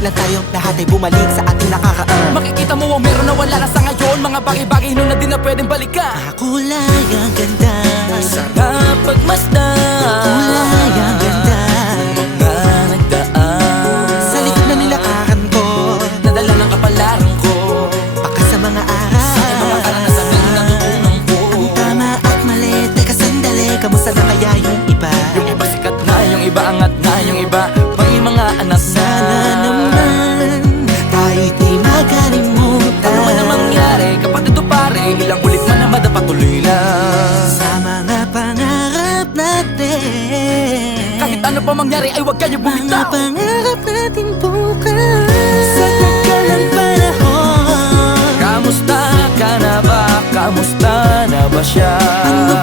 lang tayo, lahat ay bumalik sa ating nakakaan. Makikita mo ang meron na wala na sa ngayon. Mga bagay-bagay nun na di na pwedeng balikan. Kulay ang ganda, Sarap pagmasdan. kulay ang ganda. Mga nagdaan Sa likod na nilakaran ko, nadala ng kapalaran ko. baka sa mga aral, Sa aking mga karanasan na natutunan ko. ang tama at mali. Teka sandali, kamusta na kaya yung iba? Yung iba sikat na, yung iba angat na, yung iba may mga anak na. Sana naman tayo'y di magkalimutan. Ano man ang mangyari, kapag ito pare, ilang ulit man na madapatuloy lang. Sa mga pangarap natin, Kahit ano pa mangyari ay huwag kayo mga bumitaw. pangarap natin bukas. Sa tagal ng panahon, Kamusta ka na ba? Kamusta na ba siya? ano